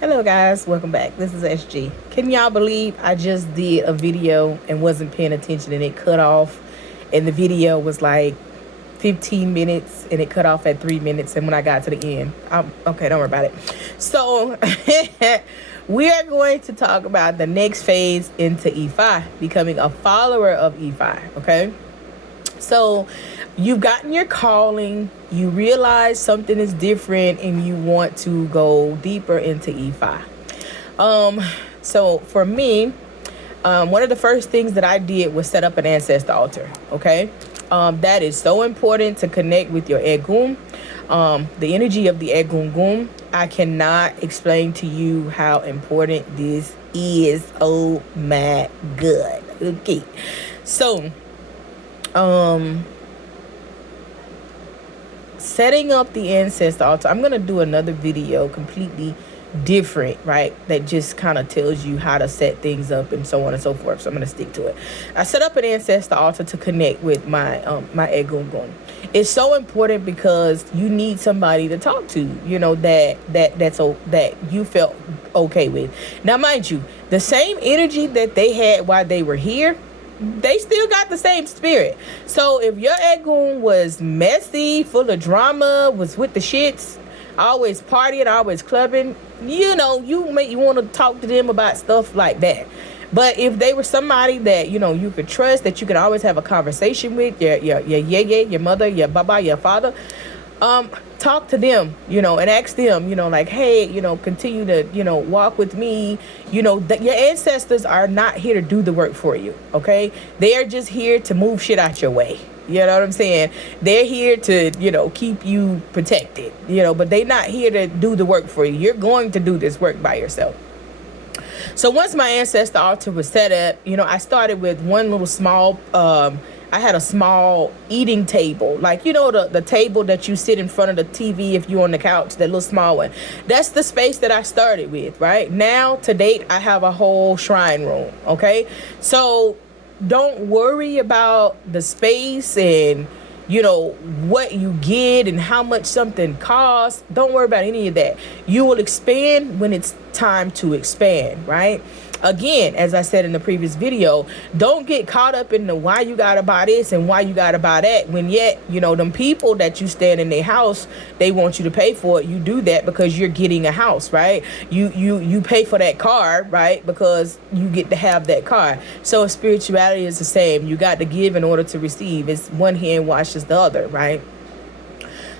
Hello guys, welcome back. This is SG. Can y'all believe I just did a video and wasn't paying attention and it cut off, and the video was like 15 minutes and it cut off at 3 minutes, and when I got to the end, okay, don't worry about it. So we are going to talk about the next phase into IFA, becoming a follower of IFA. Okay, so you've gotten your calling, you realize something is different, and you want to go deeper into IFA. So for me, one of the first things that I did was set up an ancestor altar. Okay, that is so important to connect with your Egum, the energy of the Egungun. I cannot explain to you how important this is. Oh my God. Okay, so setting up the ancestor altar, I'm going to do another video completely different, right, that just kind of tells you how to set things up and so on and so forth. So I'm going to stick to it. I set up an ancestor altar to connect with my my Egungun. It's so important because you need somebody to talk to, that you felt okay with. Now mind you, the same energy that they had while they were here, they still got the same spirit. So if your Egun was messy, full of drama, was with the shits, always partying, always clubbing, you want to talk to them about stuff like that. But if they were somebody that you could trust, that you could always have a conversation with, your yeye, your mother, your baba, your father, talk to them, and ask them, like, hey, continue to, walk with me. That your ancestors are not here to do the work for you. Okay. They are just here to move shit out your way. You know what I'm saying? They're here to, keep you protected, but they're not here to do the work for you. You're going to do this work by yourself. So once my ancestor altar was set up, I started with one little small, I had a small eating table, like, the table that you sit in front of the TV if you're on the couch, that little small one. That's the space that I started with, right? Now, to date, I have a whole shrine room, okay? So don't worry about the space and, what you get and how much something costs. Don't worry about any of that. You will expand when it's time to expand, right? Again, as I said in the previous video, don't get caught up in the why you gotta buy this and why you gotta buy that, when yet, them people that you stand in their house, they want you to pay for it. You do that because you're getting a house, right? You pay for that car, right? Because you get to have that car. So spirituality is the same. You got to give in order to receive. It's one hand washes the other, right?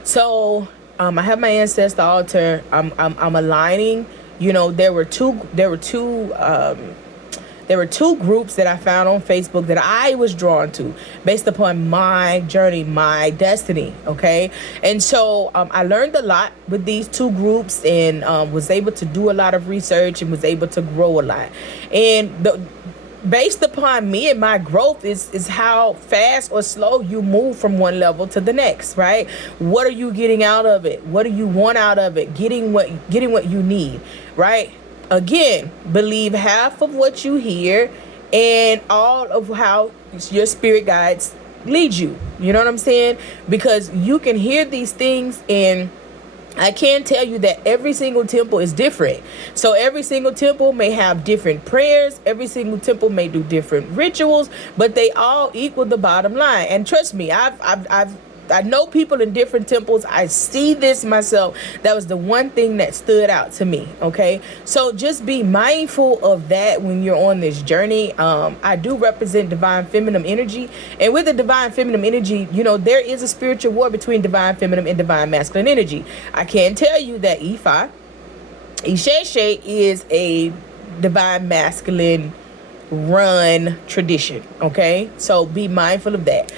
So I have my ancestor altar. I'm aligning. There were two groups that I found on Facebook that I was drawn to based upon my journey, my destiny. Okay. And so I learned a lot with these two groups, and was able to do a lot of research and was able to grow a lot. And based upon me and my growth is how fast or slow you move from one level to the next, right? What are you getting out of it? What do you want out of it? Getting what you need, right? Again, believe half of what you hear and all of how your spirit guides lead you. You know what I'm saying? Because you can hear these things, and I can tell you that every single temple is different. So every single temple may have different prayers. Every single temple may do different rituals, but they all equal the bottom line. And trust me, I know people in different temples. I see this myself. That was the one thing that stood out to me. Okay. So just be mindful of that when you're on this journey. I do represent divine feminine energy. And with the divine feminine energy, there is a spiritual war between divine feminine and divine masculine energy. I can tell you that IFA, Isheshe, is a divine masculine run tradition. Okay. So be mindful of that.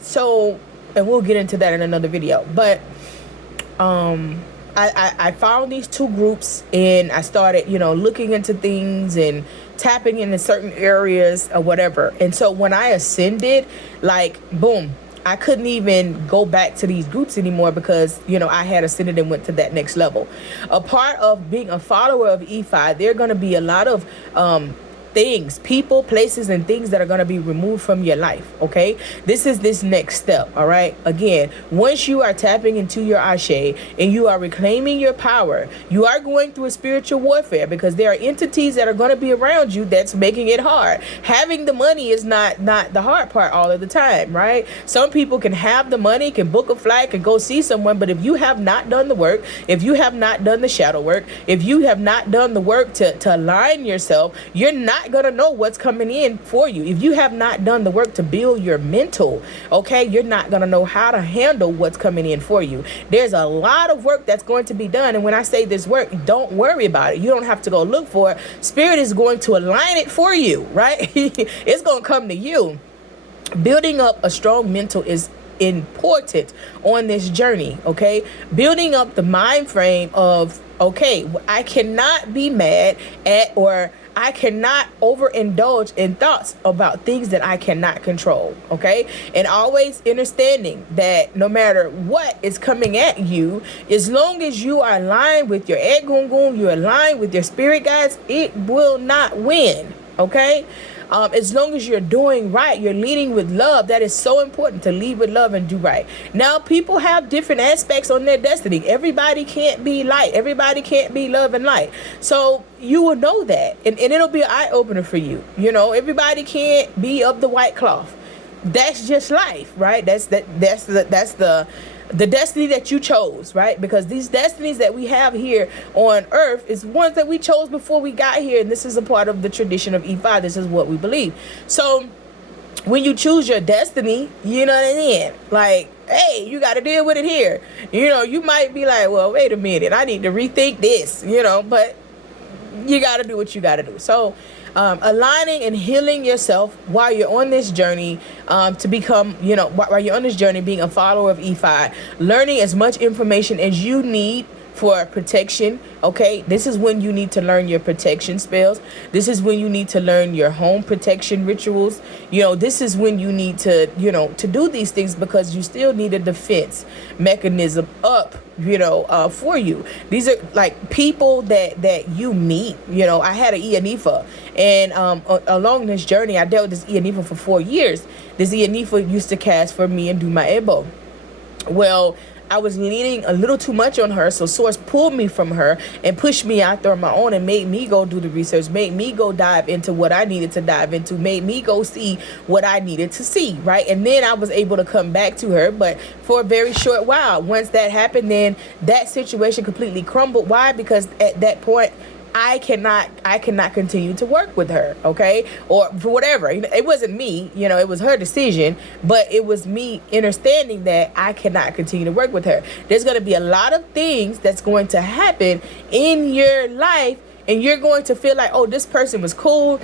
So, and we'll get into that in another video, but I found these two groups, and I started, looking into things and tapping into certain areas or whatever. And so when I ascended, like, boom, I couldn't even go back to these groups anymore because, I had ascended and went to that next level. A part of being a follower of IFA, there are going to be a lot of things, people, places, and things that are going to be removed from your life. Okay, this is this next step. All right, again, once you are tapping into your ashe and you are reclaiming your power, you are going through a spiritual warfare, because there are entities that are going to be around you that's making it hard. Having the money is not the hard part all of the time, right? Some people can have the money, can book a flight, can go see someone, but if you have not done the work, if you have not done the shadow work, if you have not done the work to align yourself, you're not gonna know what's coming in for you. If you have not done the work to build your mental, okay, you're not gonna know how to handle what's coming in for you. There's a lot of work that's going to be done, and when I say this work, don't worry about it. You don't have to go look for it. Spirit is going to align it for you, right? It's gonna come to you. Building up a strong mental is important on this journey. Okay, building up the mind frame of, okay, I cannot be mad at, or I cannot overindulge in thoughts about things that I cannot control. Okay, and always understanding that no matter what is coming at you, as long as you are aligned with your Egungun, you're aligned with your spirit guides, it will not win. Okay, as long as you're doing right, you're leading with love. That is so important, to lead with love and do right. Now, people have different aspects on their destiny. Everybody can't be light. Everybody can't be love and light. So you will know that, and it'll be an eye opener for you. You know, everybody can't be of the white cloth. That's just life, right? That's the destiny that you chose, right? Because these destinies that we have here on earth is ones that we chose before we got here, and this is a part of the tradition of IFA. This is what we believe. So when you choose your destiny, you know what I mean? Like, hey, you got to deal with it here. You know, you might be like, well, wait a minute, I need to rethink this, you know, but you got to do what you got to do. So aligning and healing yourself while you're on this journey, to become, you know, while you're on this journey, being a follower of IFA, learning as much information as you need for protection. Okay, this is when you need to learn your protection spells. This is when you need to learn your home protection rituals. You know, this is when you need to, you know, to do these things, because you still need a defense mechanism up, you know, for you. These are like people that you meet. You know, I had an IFA, and along this journey, I dealt with this IFA for 4 years. This IFA used to cast for me and do my ebo. Well, I was leaning a little too much on her, so Source pulled me from her and pushed me out there on my own and made me go do the research, made me go dive into what I needed to dive into, made me go see what I needed to see, right? And then I was able to come back to her, but for a very short while. Once that happened, then that situation completely crumbled. Why? Because at that point, I cannot continue to work with her, okay? Or for whatever. It wasn't me, you know, it was her decision, but it was me understanding that I cannot continue to work with her. There's going to be a lot of things that's going to happen in your life, and you're going to feel like, oh, this person was cool,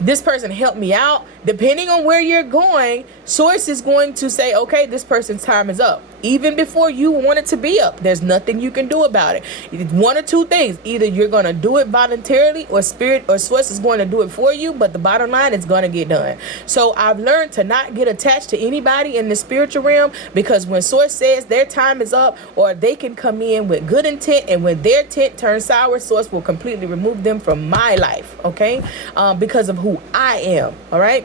this person helped me out. Depending on where you're going, Source is going to say, okay, this person's time is up. Even before you want it to be up, there's nothing you can do about it. It's one or two things. Either you're going to do it voluntarily, or Spirit or Source is going to do it for you, but the bottom line is going to get done. So I've learned to not get attached to anybody in the spiritual realm, because when Source says their time is up, or they can come in with good intent, and when their intent turns sour, Source will completely remove them from my life, okay? Because of who I am, all right?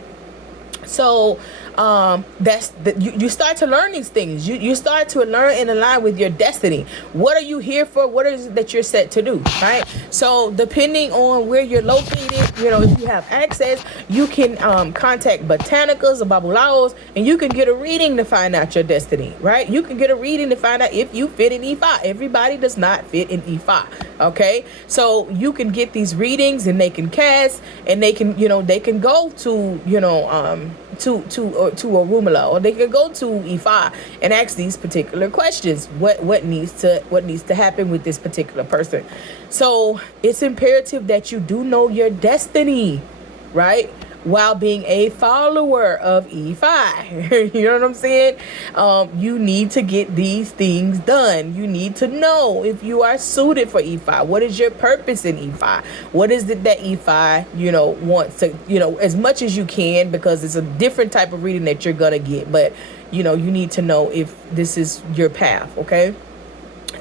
So you start to learn these things. You start to learn and align with your destiny. What are you here for? What is it that you're set to do, right? So depending on where you're located, you know, if you have access, you can contact botanicas or babalaos, and you can get a reading to find out your destiny, right? You can get a reading to find out if you fit in IFA. Everybody does not fit in IFA, okay? So you can get these readings, and they can cast, and they can, you know, they can go to, you know, to Orumala, or they could go to IFA and ask these particular questions. What needs to happen with this particular person? So it's imperative that you do know your destiny, right? While being a follower of IFA. You know what I'm saying? You need to get these things done. You need to know if you are suited for IFA. What is your purpose in IFA? What is it that IFA, you know, wants to, you know, as much as you can, because it's a different type of reading that you're gonna get. But, you know, you need to know if this is your path, okay?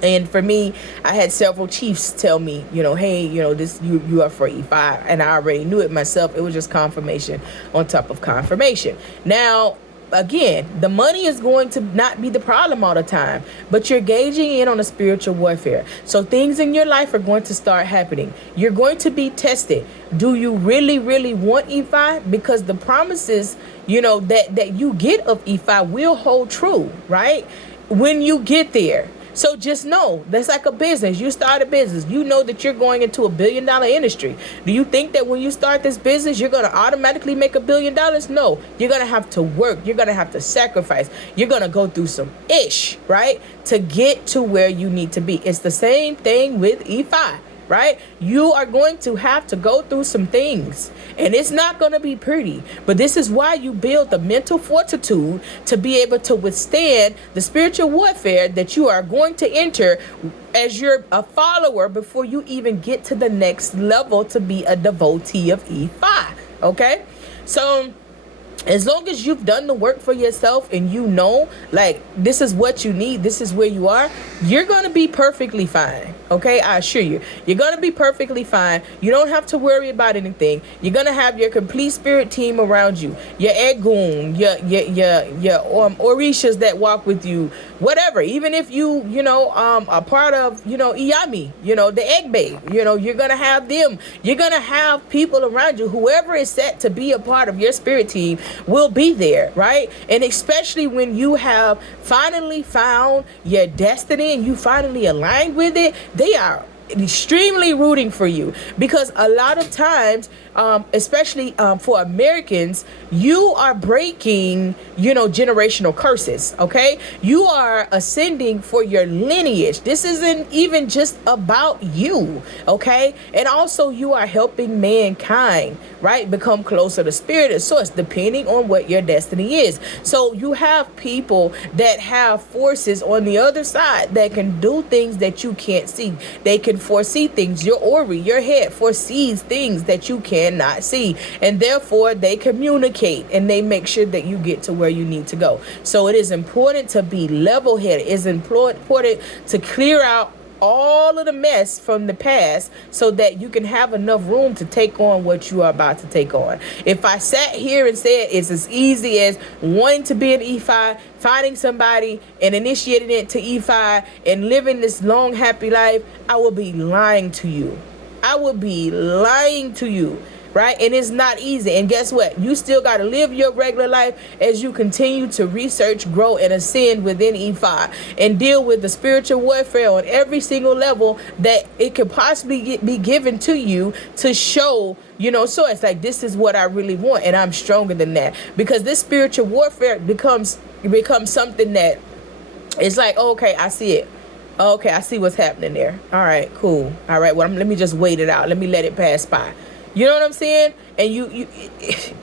And for me, I had several chiefs tell me, hey, this you are for E5, and I already knew it myself. It was just confirmation on top of confirmation. Now, again, the money is going to not be the problem all the time, but you're gauging in on a spiritual warfare. So things in your life are going to start happening. You're going to be tested. Do you really, really want E5? Because the promises, that you get of E5 will hold true, right? When you get there. So just know, that's like a business. You start a business. You know that you're going into $1 billion industry. Do you think that when you start this business, you're going to automatically make $1 billion? No. You're going to have to work. You're going to have to sacrifice. You're going to go through some right? To get to where you need to be. It's the same thing with E5. Right? You are going to have to go through some things, and it's not going to be pretty, but this is why you build the mental fortitude to be able to withstand the spiritual warfare that you are going to enter as you're a follower before you even get to the next level to be a devotee of E5. Okay? So as long as you've done the work for yourself and like, this is what you need, this is where you are, you're going to be perfectly fine. Okay, I assure you, you're going to be perfectly fine. You don't have to worry about anything. You're going to have your complete spirit team around you, your Egun, your Orishas that walk with you, whatever. Even if you are part of, Iyami, the Egbe, you're going to have them. You're going to have people around you. Whoever is set to be a part of your spirit team will be there, right? And especially when you have finally found your destiny and you finally aligned with it, they are extremely rooting for you, because a lot of times, especially for Americans, you are breaking, generational curses. Okay, you are ascending for your lineage. This isn't even just about you. Okay, and also you are helping mankind, right, become closer to spirit and source, depending on what your destiny is. So you have people that have forces on the other side that can do things that you can't see. They can foresee things. Your Ori, your head, foresees things that you cannot see, and therefore they communicate and they make sure that you get to where you need to go. So it is important to be level-headed. It's important to clear out all of the mess from the past so that you can have enough room to take on what you are about to take on. If I sat here and said it's as easy as wanting to be an E5, finding somebody and initiating it to E5 and living this long happy life, I would be lying to you. I would be lying to you. Right? And it's not easy. And guess what? You still got to live your regular life as you continue to research, grow, and ascend within E5 and deal with the spiritual warfare on every single level that it could possibly be given to you to show, so it's like, this is what I really want, and I'm stronger than that. Because this spiritual warfare becomes something that it's like, okay, I see it. Okay, I see what's happening there. All right, cool. All right, well, let me just wait it out. Let me let it pass by. You know what I'm saying? And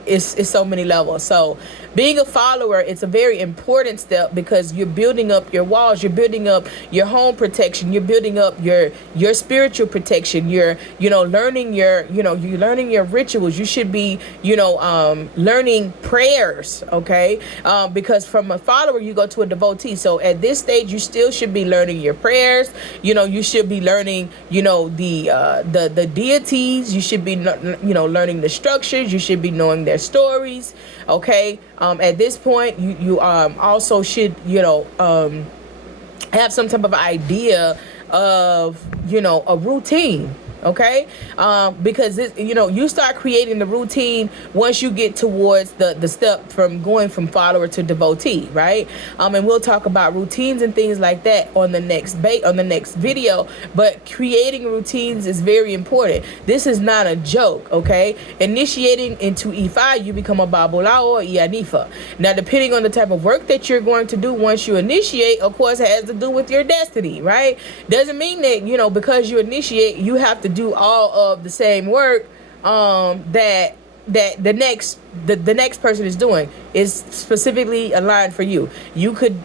it's so many levels. So being a follower, it's a very important step, because you're building up your walls, you're building up your home protection, you're building up your spiritual protection, you're learning you're learning your rituals. You should be learning prayers, okay? Because from a follower you go to a devotee. So at this stage you still should be learning your prayers. You should be learning the deities. You should be learning the structures. You should be knowing their stories, okay? At this point you also should have some type of idea of a routine, okay? Because this, you start creating the routine once you get towards the step from going from follower to devotee, right? And we'll talk about routines and things like that on the next video. But creating routines is very important. This is not a joke, okay? Initiating into E5, you become a Babulao or Ianifa. Now, depending on the type of work that you're going to do once you initiate, of course, it has to do with your destiny, right? Doesn't mean that because you initiate, you have to do all of the same work that the next person is doing. Is specifically aligned for you. You could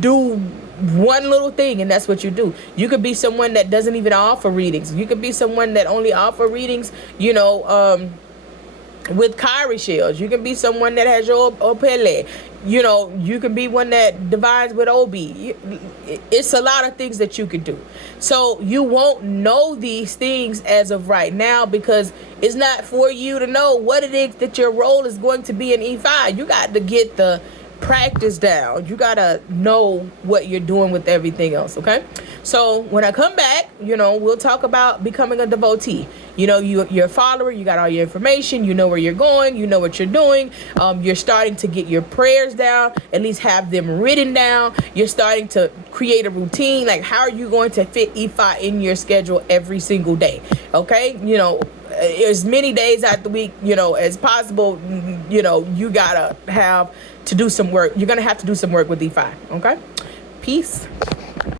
do one little thing and that's what you do. You could be someone that doesn't even offer readings. You could be someone that only offer readings with Kyrie shells. You can be someone that has your Opele. You know, you can be one that divines with OB. It's a lot of things that you could do. So you won't know these things as of right now because it's not for you to know what it is that your role is going to be in E5. You got to get the practice down. You gotta know what you're doing with everything else. Okay, so when I come back, you know, we'll talk about becoming a devotee. You know, you're a follower, you got all your information, you know where you're going, you know what you're doing. You're starting to get your prayers down, at least have them written down. You're starting to create a routine. Like, how are you going to fit IFA in your schedule every single day? Okay, you know, as many days out the week, you know, as possible. You know, you gotta have to do some work. You're gonna have to do some work with IFA. Okay, peace.